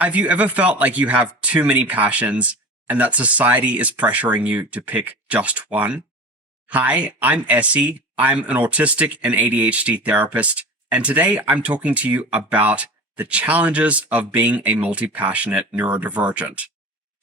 Have you ever felt like you have too many passions and that society is pressuring you to pick just one? Hi, I'm Essie. I'm an autistic and ADHD therapist, and today I'm talking to you about the challenges of being a multi-passionate neurodivergent.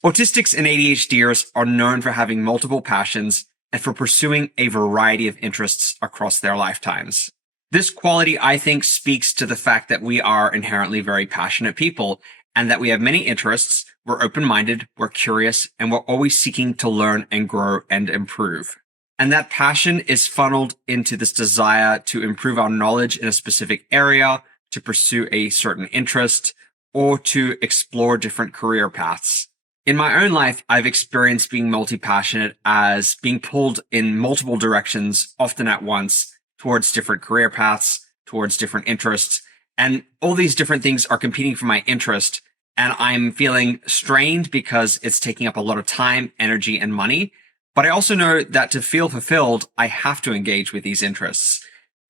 Autistics and ADHDers are known for having multiple passions and for pursuing a variety of interests across their lifetimes. This quality, I think, speaks to the fact that we are inherently very passionate people and that we have many interests, we're open-minded, we're curious, and we're always seeking to learn and grow and improve. And that passion is funneled into this desire to improve our knowledge in a specific area, to pursue a certain interest, or to explore different career paths. In my own life, I've experienced being multi-passionate as being pulled in multiple directions, often at once, towards different career paths, towards different interests, and all these different things are competing for my interest, and I'm feeling strained because it's taking up a lot of time, energy, and money. But I also know that to feel fulfilled, I have to engage with these interests.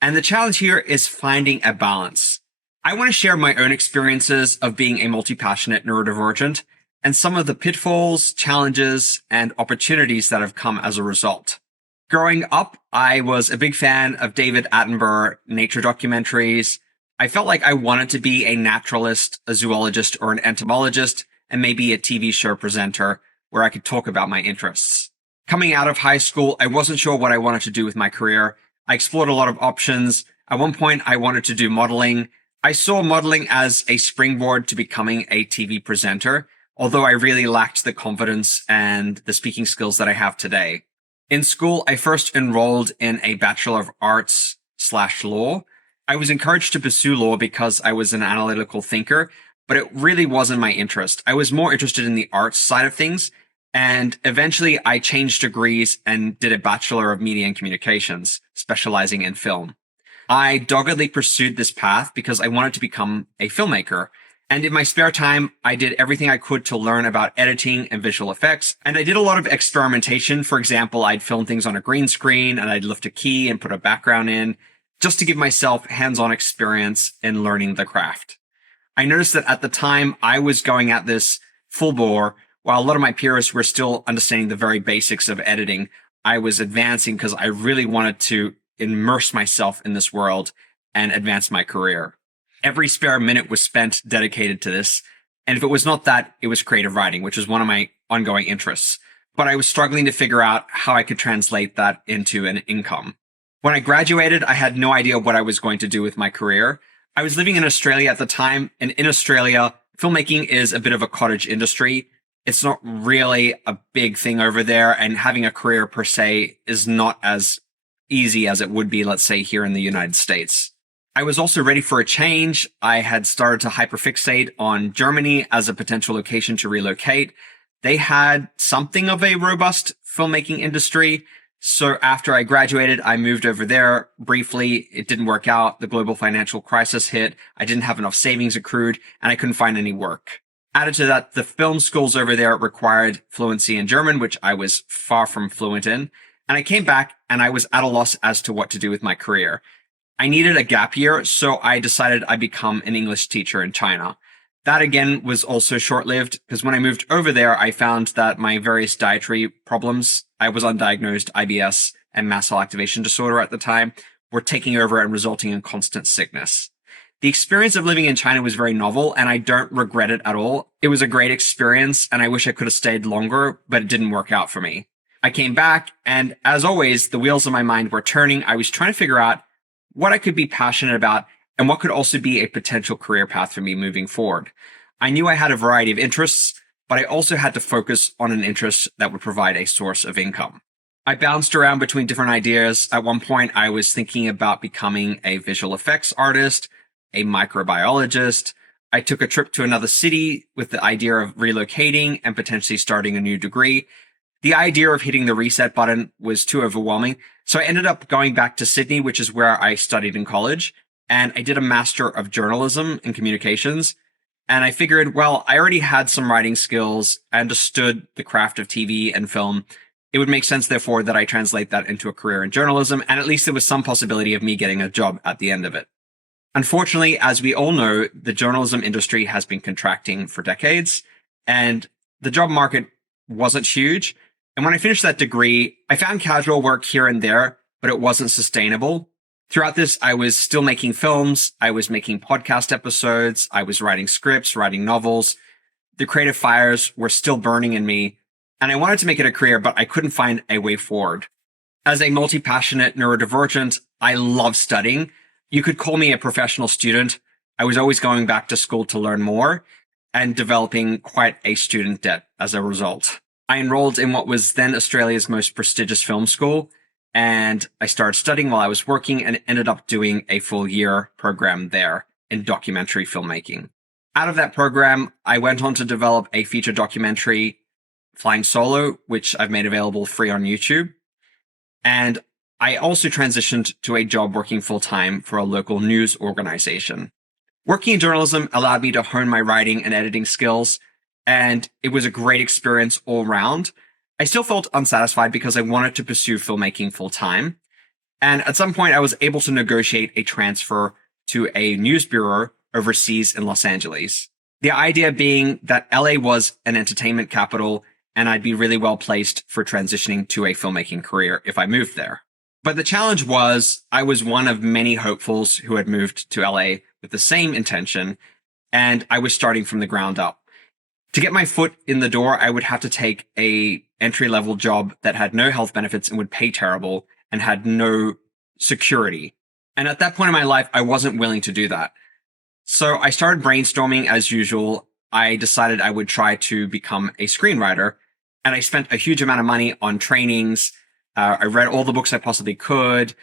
And the challenge here is finding a balance. I want to share my own experiences of being a multi-passionate neurodivergent and some of the pitfalls, challenges, and opportunities that have come as a result. Growing up, I was a big fan of David Attenborough nature documentaries. I felt like I wanted to be a naturalist, a zoologist, or an entomologist, and maybe a TV show presenter where I could talk about my interests. Coming out of high school, I wasn't sure what I wanted to do with my career. I explored a lot of options. At one point, I wanted to do modeling. I saw modeling as a springboard to becoming a TV presenter, although I really lacked the confidence and the speaking skills that I have today. In school, I first enrolled in a Bachelor of Arts/Law. I was encouraged to pursue law because I was an analytical thinker, but it really wasn't my interest. I was more interested in the arts side of things, and eventually I changed degrees and did a Bachelor of Media and Communications, specializing in film. I doggedly pursued this path because I wanted to become a filmmaker. And in my spare time, I did everything I could to learn about editing and visual effects. And I did a lot of experimentation. For example, I'd film things on a green screen and I'd lift a key and put a background in just to give myself hands-on experience in learning the craft. I noticed that at the time I was going at this full bore, while a lot of my peers were still understanding the very basics of editing. I was advancing because I really wanted to immerse myself in this world and advance my career. Every spare minute was spent dedicated to this. And if it was not that, it was creative writing, which is one of my ongoing interests. But I was struggling to figure out how I could translate that into an income. When I graduated, I had no idea what I was going to do with my career. I was living in Australia at the time, and in Australia, filmmaking is a bit of a cottage industry. It's not really a big thing over there, and having a career per se is not as easy as it would be, let's say, here in the United States. I was also ready for a change. I had started to hyperfixate on Germany as a potential location to relocate. They had something of a robust filmmaking industry. So after I graduated, I moved over there briefly. It didn't work out. The global financial crisis hit. I didn't have enough savings accrued, and I couldn't find any work. Added to that, the film schools over there required fluency in German, which I was far from fluent in. And I came back and I was at a loss as to what to do with my career. I needed a gap year, so I decided I'd become an English teacher in China. That again was also short-lived because when I moved over there, I found that my various dietary problems, I was undiagnosed IBS and mast cell activation disorder at the time, were taking over and resulting in constant sickness. The experience of living in China was very novel, and I don't regret it at all. It was a great experience, and I wish I could have stayed longer, but it didn't work out for me. I came back, and as always, the wheels of my mind were turning. I was trying to figure out what I could be passionate about and what could also be a potential career path for me moving forward. I knew I had a variety of interests, but I also had to focus on an interest that would provide a source of income. I bounced around between different ideas. At one point, I was thinking about becoming a visual effects artist, a microbiologist. I took a trip to another city with the idea of relocating and potentially starting a new degree. The idea of hitting the reset button was too overwhelming, so I ended up going back to Sydney, which is where I studied in college, and I did a Master of Journalism and Communications. And I figured, well, I already had some writing skills. I understood the craft of TV and film. It would make sense, therefore, that I translate that into a career in journalism, and at least there was some possibility of me getting a job at the end of it. Unfortunately, as we all know, the journalism industry has been contracting for decades, and the job market wasn't huge. And when I finished that degree, I found casual work here and there, but it wasn't sustainable. Throughout this, I was still making films, I was making podcast episodes, I was writing scripts, writing novels. The creative fires were still burning in me, and I wanted to make it a career, but I couldn't find a way forward. As a multi-passionate neurodivergent, I love studying. You could call me a professional student. I was always going back to school to learn more and developing quite a student debt as a result. I enrolled in what was then Australia's most prestigious film school, and I started studying while I was working and ended up doing a full year program there in documentary filmmaking. Out of that program, I went on to develop a feature documentary, Flying Solo, which I've made available free on YouTube. And I also transitioned to a job working full-time for a local news organization. Working in journalism allowed me to hone my writing and editing skills, and it was a great experience all around. I still felt unsatisfied because I wanted to pursue filmmaking full-time. And at some point, I was able to negotiate a transfer to a news bureau overseas in Los Angeles. The idea being that LA was an entertainment capital, and I'd be really well placed for transitioning to a filmmaking career if I moved there. But the challenge was I was one of many hopefuls who had moved to LA with the same intention, and I was starting from the ground up. To get my foot in the door, I would have to take a entry-level job that had no health benefits and would pay terrible and had no security. And at that point in my life, I wasn't willing to do that. So I started brainstorming as usual. I decided I would try to become a screenwriter, and I spent a huge amount of money on trainings. I read all the books I possibly could.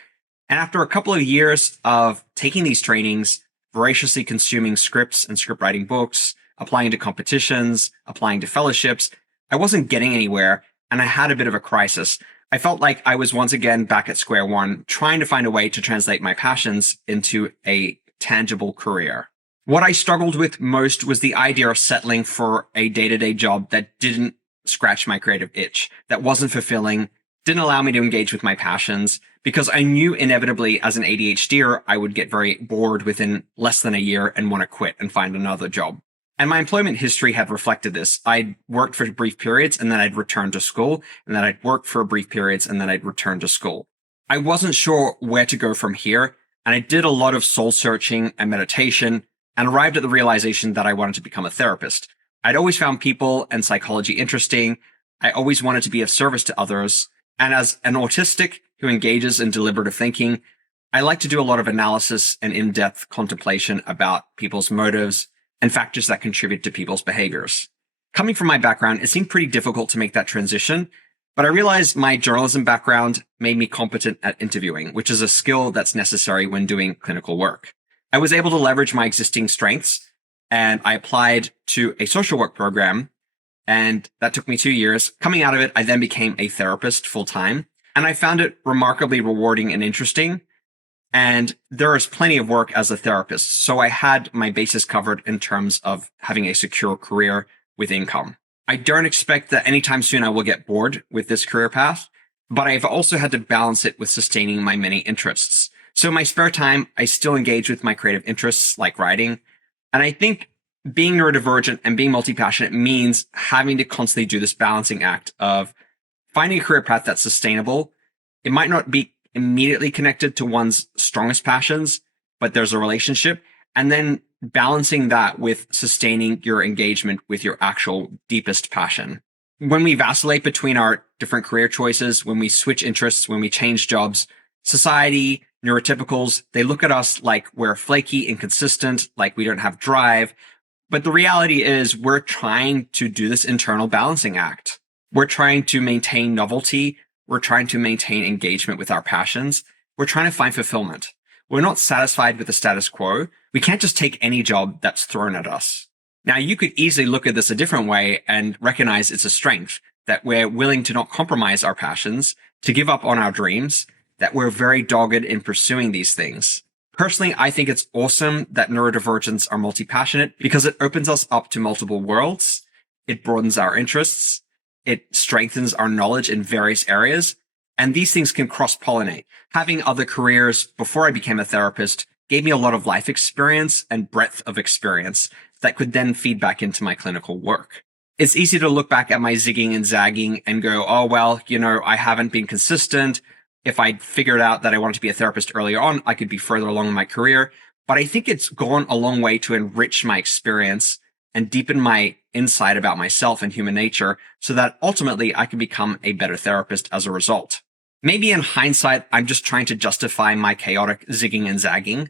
And after a couple of years of taking these trainings, voraciously consuming scripts and script writing books, applying to competitions, applying to fellowships, I wasn't getting anywhere, and I had a bit of a crisis. I felt like I was once again back at square one, trying to find a way to translate my passions into a tangible career. What I struggled with most was the idea of settling for a day-to-day job that didn't scratch my creative itch, that wasn't fulfilling, didn't allow me to engage with my passions, because I knew inevitably as an ADHDer, I would get very bored within less than a year and want to quit and find another job. And my employment history had reflected this. I'd worked for brief periods and then I'd return to school, and then I'd work for brief periods and then I'd return to school. I wasn't sure where to go from here, and I did a lot of soul searching and meditation and arrived at the realization that I wanted to become a therapist. I'd always found people and psychology interesting. I always wanted to be of service to others. And as an autistic who engages in deliberative thinking, I like to do a lot of analysis and in-depth contemplation about people's motives and factors that contribute to people's behaviors. Coming from my background, it seemed pretty difficult to make that transition, but I realized my journalism background made me competent at interviewing, which is a skill that's necessary when doing clinical work. I was able to leverage my existing strengths, and I applied to a social work program, and that took me 2 years. Coming out of it, I then became a therapist full-time, and I found it remarkably rewarding and interesting. And there is plenty of work as a therapist, so I had my bases covered in terms of having a secure career with income. I don't expect that anytime soon I will get bored with this career path, but I've also had to balance it with sustaining my many interests. So in my spare time, I still engage with my creative interests like writing. And I think being neurodivergent and being multi-passionate means having to constantly do this balancing act of finding a career path that's sustainable. It might not be immediately connected to one's strongest passions, but there's a relationship. And then balancing that with sustaining your engagement with your actual deepest passion. When we vacillate between our different career choices, when we switch interests, when we change jobs, society, neurotypicals, they look at us like we're flaky, inconsistent, like we don't have drive. But the reality is we're trying to do this internal balancing act. We're trying to maintain novelty. We're trying to maintain engagement with our passions. We're trying to find fulfillment. We're not satisfied with the status quo. We can't just take any job that's thrown at us. Now, you could easily look at this a different way and recognize it's a strength that we're willing to not compromise our passions, to give up on our dreams, that we're very dogged in pursuing these things. Personally, I think it's awesome that neurodivergents are multi-passionate because it opens us up to multiple worlds. It broadens our interests. It strengthens our knowledge in various areas. And these things can cross-pollinate. Having other careers before I became a therapist gave me a lot of life experience and breadth of experience that could then feed back into my clinical work. It's easy to look back at my zigging and zagging and go, oh, well, I haven't been consistent. If I'd figured out that I wanted to be a therapist earlier on, I could be further along in my career. But I think it's gone a long way to enrich my experience and deepen my insight about myself and human nature so that ultimately I can become a better therapist as a result. Maybe in hindsight, I'm just trying to justify my chaotic zigging and zagging,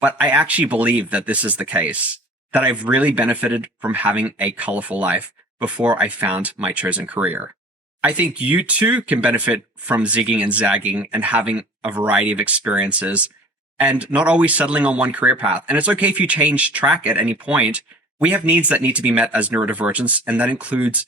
but I actually believe that this is the case, that I've really benefited from having a colorful life before I found my chosen career. I think you too can benefit from zigging and zagging and having a variety of experiences and not always settling on one career path. And it's okay if you change track at any point. We have needs that need to be met as neurodivergents, and that includes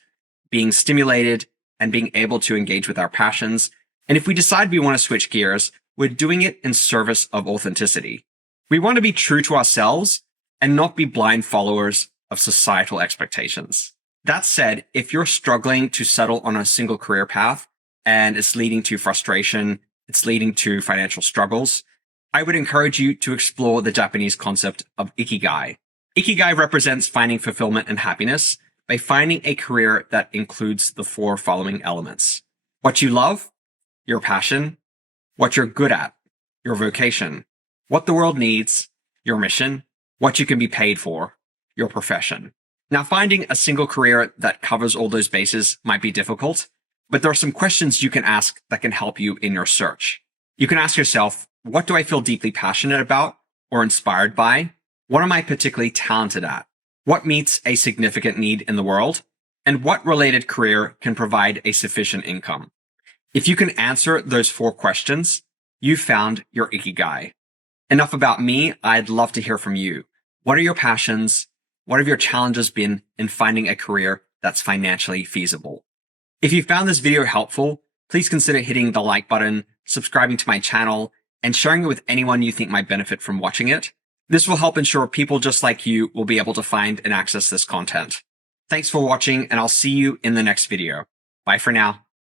being stimulated and being able to engage with our passions. And if we decide we want to switch gears, we're doing it in service of authenticity. We want to be true to ourselves and not be blind followers of societal expectations. That said, if you're struggling to settle on a single career path and it's leading to frustration, it's leading to financial struggles, I would encourage you to explore the Japanese concept of ikigai. Ikigai represents finding fulfillment and happiness by finding a career that includes the four following elements: what you love, your passion, what you're good at, your vocation, what the world needs, your mission, what you can be paid for, your profession. Now, finding a single career that covers all those bases might be difficult, but there are some questions you can ask that can help you in your search. You can ask yourself, what do I feel deeply passionate about or inspired by? What am I particularly talented at? What meets a significant need in the world? And what related career can provide a sufficient income? If you can answer those four questions, you've found your ikigai. Enough about me. I'd love to hear from you. What are your passions? What have your challenges been in finding a career that's financially feasible? If you found this video helpful, please consider hitting the like button, subscribing to my channel, and sharing it with anyone you think might benefit from watching it. This will help ensure people just like you will be able to find and access this content. Thanks for watching, and I'll see you in the next video. Bye for now.